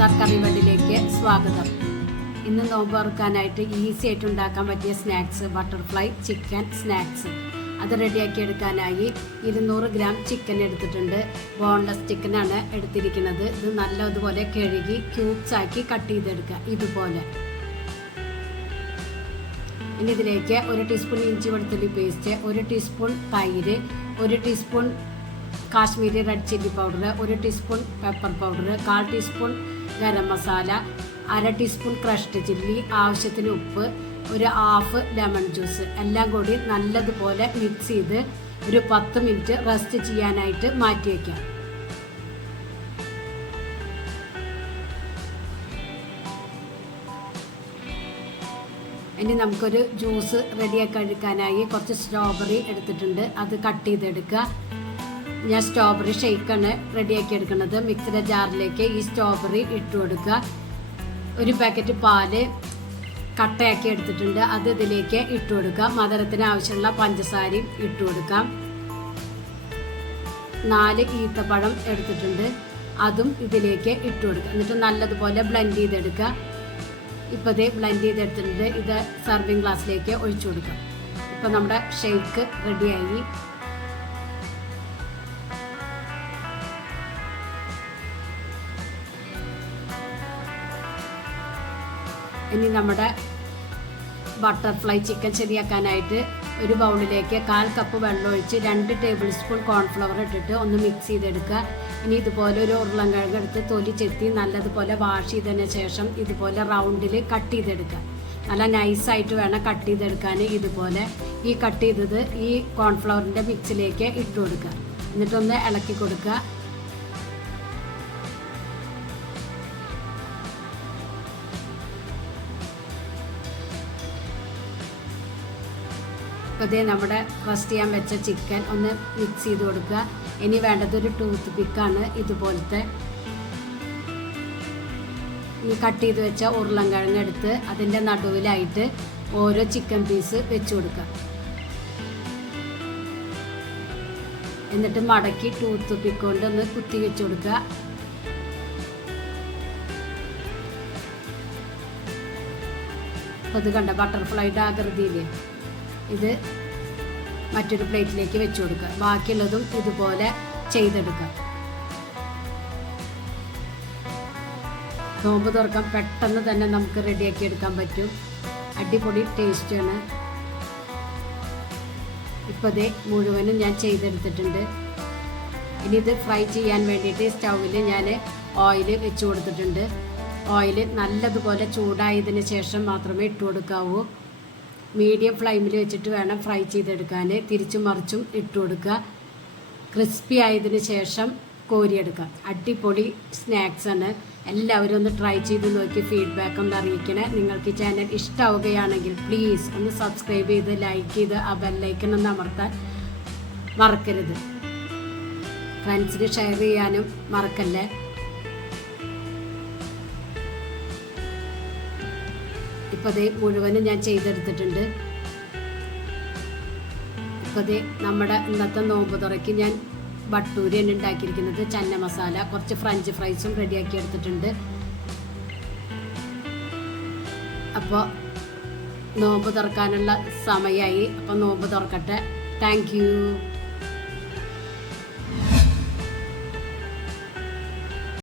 നിസാർ കറി വേൾഡിലേക്ക് സ്വാഗതം. ഇന്ന് നോമ്പ് തുറക്കാനായിട്ട് ഈസി ആയിട്ട് ഉണ്ടാക്കാൻ പറ്റിയ സ്നാക്സ് ബട്ടർഫ്ലൈ ചിക്കൻ സ്നാക്സ്. അത് റെഡിയാക്കി എടുക്കാനായി 200 ഗ്രാം ചിക്കൻ എടുത്തിട്ടുണ്ട്. ബോൺലെസ് ചിക്കനാണ് എടുത്തിരിക്കുന്നത്. ഇത് നല്ലതുപോലെ കഴുകി ക്യൂബ്സ് ആക്കി കട്ട് ചെയ്തെടുക്കുക ഇതുപോലെ. ഇനി ഇതിലേക്ക് 1 ടീസ്പൂൺ ഇഞ്ചി വെളുത്തുള്ളി പേസ്റ്റ്, 1 ടീസ്പൂൺ തൈര്, 1 teaspoon Kashmiri red chilli powder, 1 teaspoon pepper powder, 1/4 teaspoon garam masala, 1/2 teaspoon crushed chilli, ആവശ്യത്തിന് ഉപ്പ്, 1/2 ലെമൺ ജ്യൂസ് എല്ലാം കൂടി നല്ലതുപോലെ മിക്സ് ചെയ്ത് ഒരു 10 മിനിറ്റ് റെസ്റ്റ് ചെയ്യാനായിട്ട് മാറ്റി വയ്ക്കാം. ഇനി നമുക്കൊരു ജ്യൂസ് റെഡിയാക്കി എടുക്കാനായി കുറച്ച് സ്ട്രോബെറി എടുത്തിട്ടുണ്ട്. അത് കട്ട് ചെയ്തെടുക്കുക. ഞാൻ സ്ട്രോബെറി ഷേക്കാണ് റെഡിയാക്കി എടുക്കുന്നത്. മിക്സിയുടെ ജാറിലേക്ക് ഈ സ്ട്രോബെറി ഇട്ട് കൊടുക്കുക. 1 പാക്കറ്റ് പാല് കട്ടയാക്കി എടുത്തിട്ടുണ്ട്. അത് ഇതിലേക്ക് ഇട്ട് കൊടുക്കുക. മധുരത്തിന് ആവശ്യമുള്ള പഞ്ചസാരയും ഇട്ട് കൊടുക്കാം. 4 ഈത്തപ്പഴം എടുത്തിട്ടുണ്ട്. അതും ഇതിലേക്ക് ഇട്ട് കൊടുക്കുക. എന്നിട്ട് നല്ലതുപോലെ ബ്ലെൻഡ് ചെയ്തെടുക്കുക. ഇപ്പോൾ ഇത് ബ്ലെൻഡ് ചെയ്തെടുത്തിട്ടുണ്ട്. ഇത് സർവിങ് ഗ്ലാസ്സിലേക്ക് ഒഴിച്ചു കൊടുക്കാം. ഇപ്പോൾ നമ്മുടെ ഷേക്ക് റെഡിയായി. ഇനി നമ്മുടെ ബട്ടർഫ്ലൈ ചിക്കൻ ശരിയാക്കാനായിട്ട് ഒരു ബൗളിലേക്ക് 1/4 കപ്പ് വെള്ളം ഒഴിച്ച് 2 ടേബിൾ സ്പൂൺ കോൺഫ്ലവർ ഇട്ടിട്ട് ഒന്ന് മിക്സ് ചെയ്തെടുക്കുക. ഇനി ഇതുപോലെ ഒരു ഉരുളൻകിഴങ്ങ് എടുത്ത് തൊലി ചെത്തി നല്ലതുപോലെ വാഷ് ചെയ്തതിന് ശേഷം ഇതുപോലെ റൗണ്ടിൽ കട്ട് ചെയ്തെടുക്കുക. നല്ല നൈസായിട്ട് വേണം കട്ട് ചെയ്തെടുക്കാൻ. ഇതുപോലെ ഈ കട്ട് ചെയ്തത് ഈ കോൺഫ്ലവറിൻ്റെ മിക്സിലേക്ക് ഇട്ട് കൊടുക്കുക. എന്നിട്ടൊന്ന് ഇളക്കി കൊടുക്കുക. അപ്പോൾ ഇതേ നമ്മുടെ റസ്റ്റ് ചെയ്യാൻ വെച്ച ചിക്കൻ ഒന്ന് മിക്സ് ചെയ്ത് കൊടുക്കുക. ഇനി വേണ്ടത് ഒരു ടൂത്ത് പിക്കാണ്. ഇതുപോലത്തെ ഈ കട്ട് ചെയ്ത് വെച്ച ഉരുളൻകിഴങ്ങ് എടുത്ത് അതിൻ്റെ നടുവിലായിട്ട് ഓരോ ചിക്കൻ പീസ് വെച്ച് കൊടുക്കുക. എന്നിട്ട് മടക്കി ടൂത്ത് പിക്ക് കൊണ്ട് ഒന്ന് കുത്തി വെച്ച് കൊടുക്കുക. അപ്പോൾ ഇത് കണ്ട ബട്ടർഫ്ലൈയുടെ ആകൃതിയിൽ ഇത് മറ്റൊരു പ്ലേറ്റിലേക്ക് വെച്ച് കൊടുക്കുക. ബാക്കിയുള്ളതും ഇതുപോലെ ചെയ്തെടുക്കുക. നോമ്പ് തുറക്കാൻ പെട്ടെന്ന് തന്നെ നമുക്ക് റെഡിയാക്കി എടുക്കാൻ പറ്റും. അടിപൊളി ടേസ്റ്റാണ്. ഇപ്പോൾ ഇത് മുഴുവനും ഞാൻ ചെയ്തെടുത്തിട്ടുണ്ട്. ഇനി ഇത് ഫ്രൈ ചെയ്യാൻ വേണ്ടിയിട്ട് സ്റ്റൗവിൽ ഞാൻ ഓയിൽ വെച്ച് കൊടുത്തിട്ടുണ്ട്. ഓയിൽ നല്ലതുപോലെ ചൂടായതിന് ശേഷം മാത്രമേ ഇട്ട് കൊടുക്കാവൂ. മീഡിയം ഫ്ലെയിമിൽ വെച്ചിട്ട് വേണം ഫ്രൈ ചെയ്തെടുക്കാൻ. തിരിച്ചും മറിച്ചും ഇട്ട് കൊടുക്കുക. ക്രിസ്പി ആയതിന് ശേഷം കോരിയെടുക്കാം. അടിപൊളി സ്നാക്സാണ്. എല്ലാവരും ഒന്ന് ട്രൈ ചെയ്ത് നോക്കി ഫീഡ്ബാക്ക് ഒന്ന് അറിയിക്കണേ. നിങ്ങൾക്ക് ഈ ചാനൽ ഇഷ്ടമാവുകയാണെങ്കിൽ പ്ലീസ് ഒന്ന് സബ്സ്ക്രൈബ് ചെയ്ത് ലൈക്ക് ചെയ്ത് ആ ബെല്ലൈക്കൺ ഒന്ന് അമർത്താൻ മറക്കരുത്. ഫ്രണ്ട്സിന് ഷെയർ ചെയ്യാനും മറക്കല്ലേ. ഇപ്പോൾ ഇത് മുഴുവനും ഞാൻ ചെയ്തെടുത്തിട്ടുണ്ട്. ഇപ്പോൾ ഇത് നമ്മുടെ ഇന്നത്തെ നോമ്പ് തുറയ്ക്ക് ഞാൻ ബട്ടൂരിയാണ് ഉണ്ടാക്കിയിരിക്കുന്നത്. ചന്ന മസാല, കുറച്ച് ഫ്രഞ്ച് ഫ്രൈസും റെഡിയാക്കി എടുത്തിട്ടുണ്ട്. അപ്പോൾ നോമ്പ് തുറക്കാനുള്ള സമയമായി. അപ്പോൾ നോമ്പ് തുറക്കട്ടെ. Thank you.